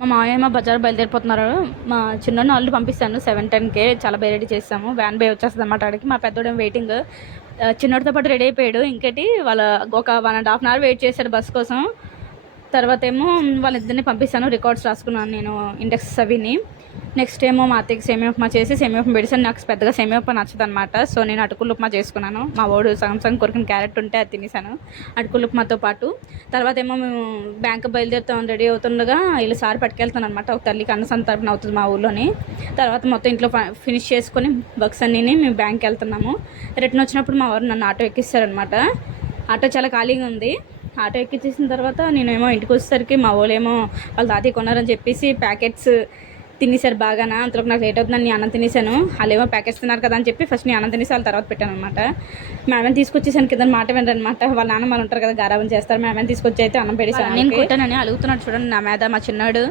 మా మామయ్య మా బజార్ బయలుదేరిపోతున్నారు. మా చిన్నోడిని ఆల్రెడీ పంపిస్తాను 7:10కే. చాలా రెడీ చేస్తాము. వ్యాన్ బై వచ్చేస్తుంది అన్నమాట. ఆడికి మా పెద్దోడేమో వెయిటింగ్. చిన్నోడితో పాటు రెడీ అయిపోయాడు. ఇంకేటి వాళ్ళ ఒక 1.5 అవర్ వెయిట్ చేశాడు బస్ కోసం. తర్వాత ఏమో వాళ్ళిద్దరిని పంపిస్తాను. రికార్డ్స్ రాసుకున్నాను నేను, ఇండెక్స్ అవిని. నెక్స్ట్ ఏమో మా అత్తయ్యకి సేమియా ఉప్మా చేసి, సేమియా ఉప్మా పెడిసాను. నాకు పెద్దగా సేమియా ఉప్మా నచ్చదు అనమాట. సో నేను అటుకులు ఉప్మా చేసుకున్నాను. మా వాడు సగం కొరికిన క్యారెట్ ఉంటే అది తినేసాను అటుకులు ఉప్మాతో పాటు. తర్వాత ఏమో మేము బ్యాంక్ బయలుదేరుతాం, రెడీ అవుతుండగా వీళ్ళు సారి పట్టుకెళ్తాను అనమాట. ఒక తల్లికి అన్నసంత తరపున అవుతుంది మా ఊళ్ళోని. తర్వాత మొత్తం ఇంట్లో ఫినిష్ చేసుకొని వర్క్స్ అన్నీ మేము బ్యాంక్కి వెళ్తున్నాము. రిటర్న్ వచ్చినప్పుడు మా వారు నన్ను ఆటో ఎక్కిస్తారనమాట. ఆటో చాలా ఖాళీగా ఉంది. ఆటో ఎక్కించేసిన తర్వాత నేనేమో ఇంటికి వచ్చేసరికి మా వాళ్ళేమో వాళ్ళ తాతయ్య కొన్నారని చెప్పేసి ప్యాకెట్స్ తినేసారు బాగానా. అంతలోకి నాకు లేట్ అవుతుందని నేను అన్నం తినేసాను. వాళ్ళేమో ప్యాకెట్స్ తిన్నారు కదా అని చెప్పి ఫస్ట్ నేను అన్నం తినేసి వాళ్ళ తర్వాత పెట్టాను అనమాట. మేమని తీసుకొచ్చేసాను కింద మాట వినరనమాట. వాళ్ళ నాన్న వాళ్ళు ఉంటారు కదా, గారాబం చేస్తారు. మేమని తీసుకొచ్చి అయితే అన్నం పెట్టేసాను. నేను కొట్టానని అలుగుతున్నాడు చూడండి నా మీద మా చిన్నాడు.